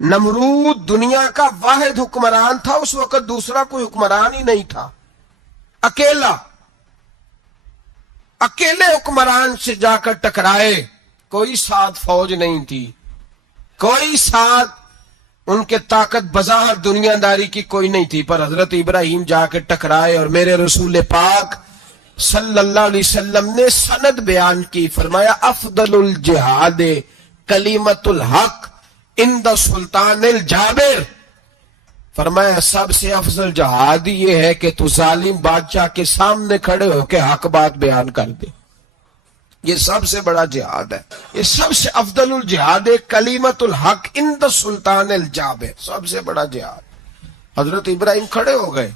نمرود دنیا کا واحد حکمران تھا، اس وقت دوسرا کوئی حکمران ہی نہیں تھا، اکیلے حکمران سے جا کر ٹکرائے، کوئی ساتھ فوج نہیں تھی، کوئی ساتھ ان کے طاقت بظاہر دنیا داری کی کوئی نہیں تھی، پر حضرت ابراہیم جا کے ٹکرائے اور میرے رسول پاک صلی اللہ علیہ وسلم نے سند بیان کی، فرمایا افضل الجہاد کلمت الحق عند سلطان الجابر، فرمایا سب سے افضل جہاد یہ ہے کہ تو ظالم بادشاہ کے سامنے کھڑے ہو کے حق بات بیان کر دے، یہ سب سے بڑا جہاد ہے، یہ سب سے افضل الجہاد کلمت الحق عند سلطان الجابر، سب سے بڑا جہاد۔ حضرت ابراہیم کھڑے ہو گئے،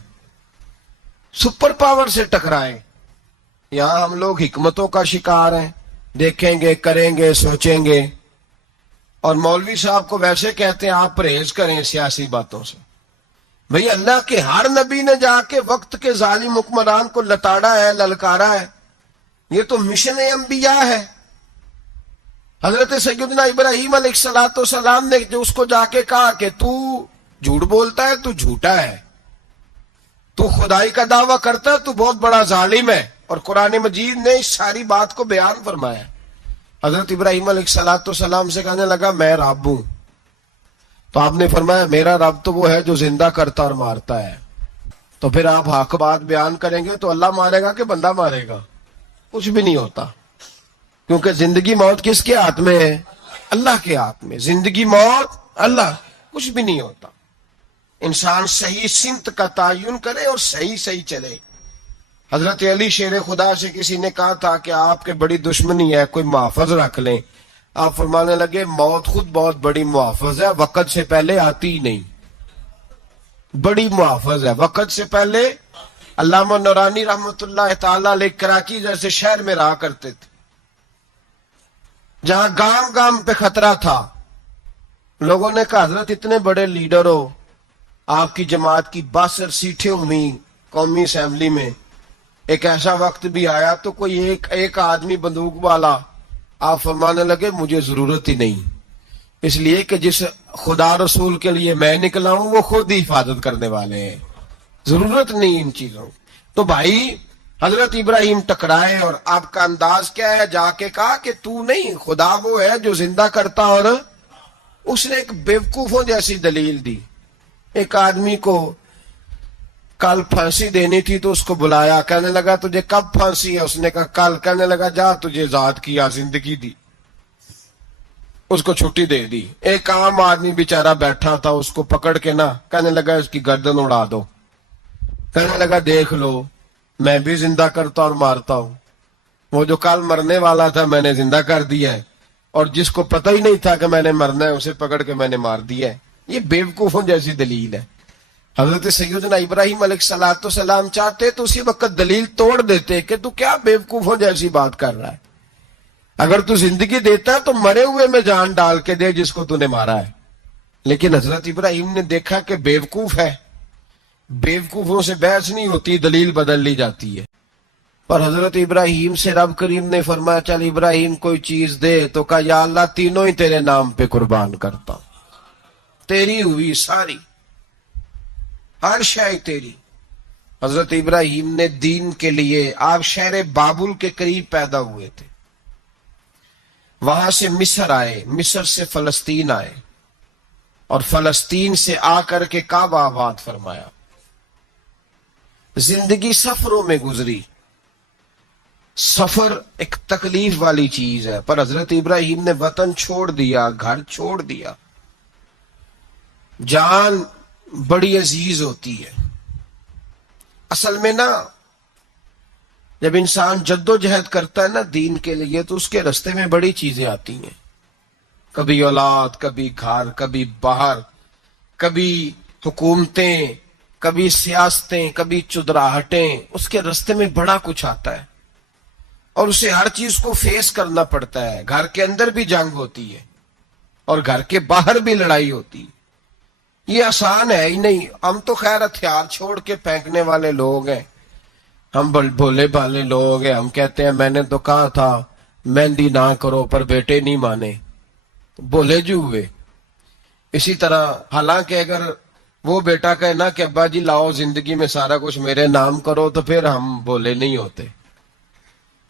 سپر پاور سے ٹکرائے۔ یہاں ہم لوگ حکمتوں کا شکار ہیں، دیکھیں گے، کریں گے، سوچیں گے، اور مولوی صاحب کو ویسے کہتے ہیں آپ پرہیز کریں سیاسی باتوں سے۔ بھئی اللہ کے ہر نبی نے جا کے وقت کے ظالم حکمران کو لتاڑا ہے، للکارا ہے، یہ تو مشن انبیاء ہے۔ حضرت سیدنا ابراہیم علیہ السلام نے جو اس کو جا کے کہا کہ تو جھوٹ بولتا ہے، تو جھوٹا ہے، تو خدائی کا دعویٰ کرتا ہے، تو بہت بڑا ظالم ہے، اور قرآن مجید نے اس ساری بات کو بیان فرمایا۔ حضرت ابراہیم علیہ السلام سے کہنے لگا میں رب ہوں، تو آپ نے فرمایا میرا رب تو وہ ہے جو زندہ کرتا اور مارتا ہے، تو پھر آپ حق بات بیان کریں گے تو اللہ مارے گا کہ بندہ مارے گا؟ کچھ بھی نہیں ہوتا، کیونکہ زندگی موت کس کے ہاتھ میں ہے؟ اللہ کے ہاتھ میں۔ زندگی موت اللہ، کچھ بھی نہیں ہوتا۔ انسان صحیح سمت کا تعین کرے اور صحیح چلے۔ حضرت علی شیر خدا سے کسی نے کہا تھا کہ آپ کے بڑی دشمنی ہے، کوئی محافظ رکھ لیں۔ آپ فرمانے لگے موت خود بہت بڑی محافظ ہے، وقت سے پہلے آتی ہی نہیں، بڑی محافظ ہے، وقت سے پہلے۔ علامہ نورانی رحمت اللہ تعالی علیہ کراچی جیسے شہر میں رہا کرتے تھے، جہاں گام گام پہ خطرہ تھا۔ لوگوں نے کہا حضرت اتنے بڑے لیڈر ہو، آپ کی جماعت کی 62 سیٹیں ہوئی قومی اسمبلی میں، ایک ایسا وقت بھی آیا تو کوئی ایک آدمی بندوق والا، آپ فرمانے لگے مجھے ضرورت ہی نہیں، اس لیے کہ جس خدا رسول کے لیے میں نکلا ہوں وہ خود ہی حفاظت کرنے والے ہیں، ضرورت نہیں ان چیزوں۔ تو بھائی حضرت ابراہیم ٹکرائے، اور آپ کا انداز کیا ہے؟ جا کے کہا کہ تو نہیں، خدا وہ ہے جو زندہ کرتا، اور اس نے ایک بیوقوفوں جیسی دلیل دی۔ ایک آدمی کو کل پھانسی دینی تھی تو اس کو بلایا، کہنے لگا تجھے کب پھانسی ہے؟ اس نے کہا کل۔ کہنے لگا جا تجھے ذات کیا زندگی دی، اس کو چھٹی دے دی۔ ایک عام آدمی بیچارہ بیٹھا تھا، اس کو پکڑ کے نا کہنے لگا اس کی گردن اڑا دو، کہنے لگا دیکھ لو میں بھی زندہ کرتا اور مارتا ہوں، وہ جو کل مرنے والا تھا میں نے زندہ کر دیا ہے، اور جس کو پتہ ہی نہیں تھا کہ میں نے مرنا ہے اسے پکڑ کے میں نے مار دیا ہے۔ یہ بیوقوفوں جیسی دلیل ہے۔ حضرت سیدنا ابراہیم علیہ السلام چاہتے تو اسی وقت دلیل توڑ دیتے کہ تو کیا بیوقوفوں جیسی بات کر رہا ہے، اگر تو زندگی دیتا ہے تو مرے ہوئے میں جان ڈال کے دے جس کو تو نے مارا ہے۔ لیکن حضرت ابراہیم نے دیکھا کہ بیوقوف ہے، بیوقوفوں سے بحث نہیں ہوتی، دلیل بدل لی جاتی ہے۔ پر حضرت ابراہیم سے رب کریم نے فرمایا چل ابراہیم کوئی چیز دے، تو کہا یا اللہ تینوں ہی تیرے نام پہ قربان کرتا ہوں، تیری ہوئی ساری، ہر شے تیری۔ حضرت ابراہیم نے دین کے لیے، آپ شہر بابل کے قریب پیدا ہوئے تھے، وہاں سے مصر آئے، مصر سے فلسطین آئے، اور فلسطین سے آ کر کے کعبہ آباد فرمایا۔ زندگی سفروں میں گزری، سفر ایک تکلیف والی چیز ہے، پر حضرت ابراہیم نے وطن چھوڑ دیا، گھر چھوڑ دیا۔ جان بڑی عزیز ہوتی ہے اصل میں نا، جب انسان جد و جہد کرتا ہے نا دین کے لیے تو اس کے رستے میں بڑی چیزیں آتی ہیں، کبھی اولاد، کبھی گھر، کبھی باہر، کبھی حکومتیں، کبھی سیاستیں، کبھی چدراہٹیں، اس کے رستے میں بڑا کچھ آتا ہے اور اسے ہر چیز کو فیس کرنا پڑتا ہے۔ گھر کے اندر بھی جنگ ہوتی ہے اور گھر کے باہر بھی لڑائی ہوتی ہے، یہ آسان ہے ہی نہیں۔ ہم تو خیر ہتھیار چھوڑ کے پھینکنے والے لوگ ہیں، ہم بھولے بھالے لوگ ہیں، ہم کہتے ہیں میں نے تو کہا تھا مہندی نہ کرو پر بیٹے نہیں مانے، بھولے جو ہوئے۔ اسی طرح حالانکہ اگر وہ بیٹا کہے نا کہ ابا جی لاؤ زندگی میں سارا کچھ میرے نام کرو، تو پھر ہم بولے نہیں ہوتے،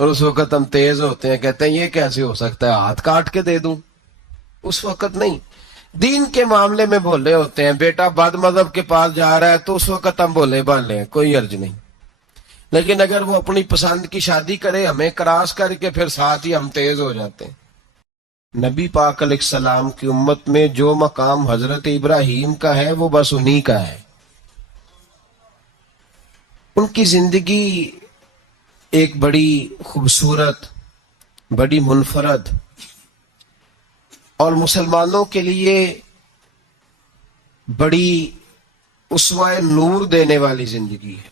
اور اس وقت ہم تیز ہوتے ہیں، کہتے ہیں یہ کیسے ہو سکتا ہے، ہاتھ کاٹ کے دے دوں۔ اس وقت نہیں، دین کے معاملے میں بولے ہوتے ہیں۔ بیٹا بد مذہب کے پاس جا رہا ہے تو اس وقت ہم بولے بھال لیں، کوئی عرض نہیں، لیکن اگر وہ اپنی پسند کی شادی کرے ہمیں کراس کر کے، پھر ساتھ ہی ہم تیز ہو جاتے ہیں۔ نبی پاک علیہ السلام کی امت میں جو مقام حضرت ابراہیم کا ہے وہ بس انہی کا ہے۔ ان کی زندگی ایک بڑی خوبصورت، بڑی منفرد اور مسلمانوں کے لیے بڑی اسوہ نور دینے والی زندگی ہے۔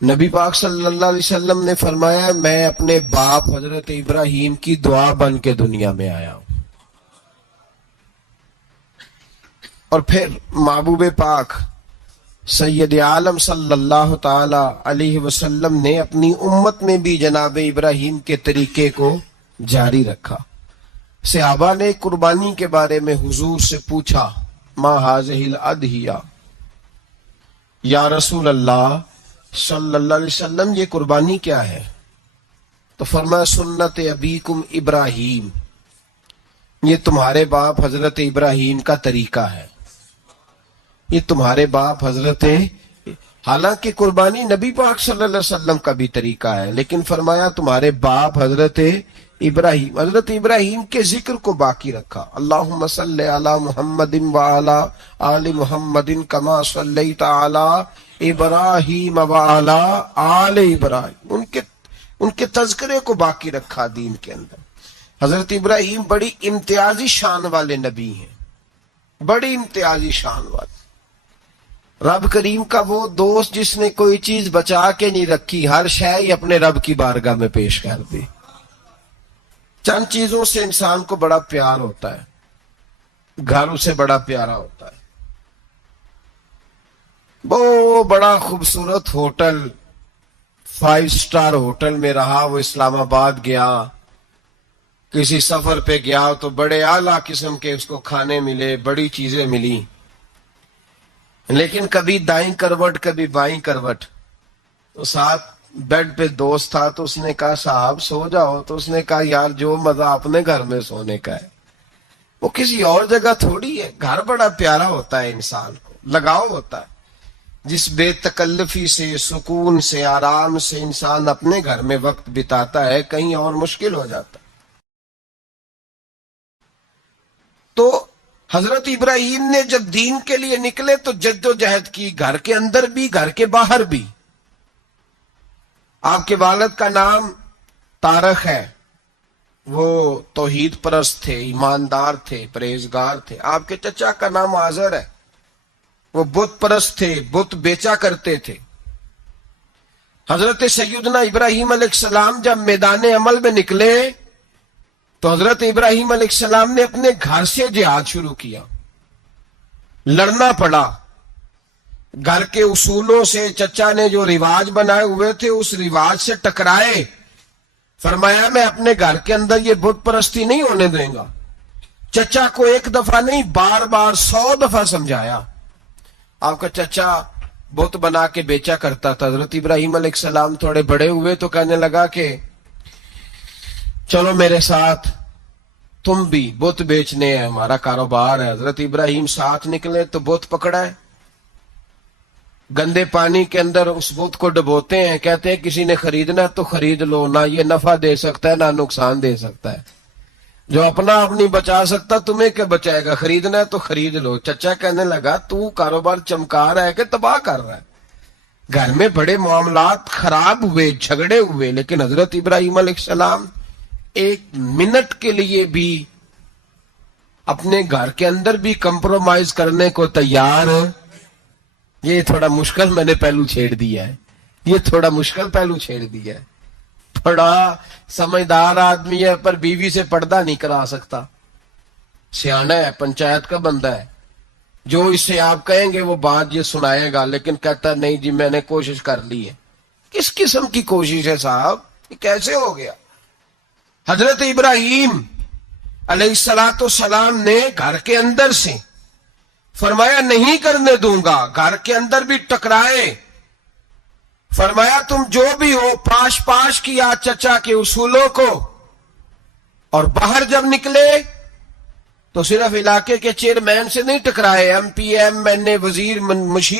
نبی پاک صلی اللہ علیہ وسلم نے فرمایا میں اپنے باپ حضرت ابراہیم کی دعا بن کے دنیا میں آیا ہوں۔ اور پھر محبوب پاک سید عالم صلی اللہ تعالی علیہ وسلم نے اپنی امت میں بھی جناب ابراہیم کے طریقے کو جاری رکھا۔ صحابہ نے قربانی کے بارے میں حضور سے پوچھا، ما ہذہ الاضحیہ، یا رسول اللہ صلی اللہ علیہ وسلم یہ قربانی کیا ہے؟ تو فرمایا سنت ابیکم ابراہیم، یہ تمہارے باپ حضرت ابراہیم کا طریقہ ہے، یہ تمہارے باپ حضرت، حالانکہ قربانی نبی پاک صلی اللہ علیہ وسلم کا بھی طریقہ ہے، لیکن فرمایا تمہارے باپ حضرت ابراہیم، حضرت ابراہیم کے ذکر کو باقی رکھا۔ اللہم صلی علی محمد وعلی آل محمد کما صلیت علی ابراہیم وعلی آل ابراہیم، ان کے تذکرے کو باقی رکھا دین کے اندر۔ حضرت ابراہیم بڑی امتیازی شان والے نبی ہیں، بڑی امتیازی شان والے۔ رب کریم کا وہ دوست جس نے کوئی چیز بچا کے نہیں رکھی، ہر شے ہی اپنے رب کی بارگاہ میں پیش کر دی۔ چند چیزوں سے انسان کو بڑا پیار ہوتا ہے، گھر اسے بڑا پیارا ہوتا ہے، وہ بڑا خوبصورت ہوٹل، 5 سٹار ہوٹل میں رہا، وہ اسلام آباد گیا، کسی سفر پہ گیا تو بڑے اعلیٰ قسم کے اس کو کھانے ملے، بڑی چیزیں ملی، لیکن کبھی دائیں کروٹ کبھی بائیں کروٹ، تو ساتھ بیڈ پہ دوست تھا تو اس نے کہا صاحب سو جاؤ، تو اس نے کہا یار جو مزہ اپنے گھر میں سونے کا ہے وہ کسی اور جگہ تھوڑی ہے۔ گھر بڑا پیارا ہوتا ہے، انسان کو لگاؤ ہوتا ہے، جس بے تکلفی سے، سکون سے، آرام سے انسان اپنے گھر میں وقت بتاتا ہے، کہیں اور مشکل ہو جاتا ہے۔ تو حضرت ابراہیم نے جب دین کے لیے نکلے تو جد و جہد کی، گھر کے اندر بھی گھر کے باہر بھی۔ آپ کے والد کا نام طارق ہے، وہ توحید پرست تھے، ایماندار تھے، پرہیزگار تھے۔ آپ کے چچا کا نام آزر ہے، وہ بت پرست تھے، بت بیچا کرتے تھے۔ حضرت سیدنا ابراہیم علیہ السلام جب میدان عمل میں نکلے تو حضرت ابراہیم علیہ السلام نے اپنے گھر سے جہاد شروع کیا، لڑنا پڑا۔ گھر کے اصولوں سے چچا نے جو رواج بنائے ہوئے تھے اس رواج سے ٹکرائے، فرمایا میں اپنے گھر کے اندر یہ بت پرستی نہیں ہونے دیں گا۔ چچا کو ایک دفعہ نہیں بار بار 100 دفعہ سمجھایا۔ آپ کا چچا بت بنا کے بیچا کرتا تھا۔ حضرت ابراہیم علیہ السلام تھوڑے بڑے ہوئے تو کہنے لگا کہ چلو میرے ساتھ، تم بھی بت بیچنے ہیں، ہمارا کاروبار ہے۔ حضرت ابراہیم ساتھ نکلے تو بت پکڑا ہے، گندے پانی کے اندر اس بت کو ڈبوتے ہیں، کہتے ہیں کسی نے خریدنا تو خرید لو، نہ یہ نفع دے سکتا ہے نہ نقصان دے سکتا ہے، جو اپنا آپ نہیں بچا سکتا تمہیں کیا بچائے گا، خریدنا ہے تو خرید لو۔ چچا کہنے لگا تو کاروبار چمکا رہا ہے کہ تباہ کر رہا ہے۔ گھر میں بڑے معاملات خراب ہوئے، جھگڑے ہوئے، لیکن حضرت ابراہیم علیہ السلام ایک منٹ کے لیے بھی اپنے گھر کے اندر بھی کمپرومائز کرنے کو تیار ہے۔ یہ تھوڑا مشکل میں نے پہلو چھیڑ دیا ہے، یہ تھوڑا مشکل پہلو چھیڑ دیا ہے۔ بڑا سمجھدار آدمی ہے پر بیوی سے پردہ نہیں کرا سکتا، سیانا ہے، پنچایت کا بندہ ہے، جو اس سے آپ کہیں گے وہ بات یہ سنائے گا، لیکن کہتا نہیں جی میں نے کوشش کر لی ہے۔ کس قسم کی کوشش ہے صاحب، یہ کیسے ہو گیا؟ حضرت ابراہیم علیہ الصلوۃ والسلام نے گھر کے اندر سے فرمایا نہیں کرنے دوں گا، گھر کے اندر بھی ٹکرائے، فرمایا تم جو بھی ہو پاش پاش کیا چچا کے اصولوں کو، اور باہر جب نکلے تو صرف علاقے کے چیئرمین سے نہیں ٹکرائے، ایم پی ایم این اے وزیر مشیر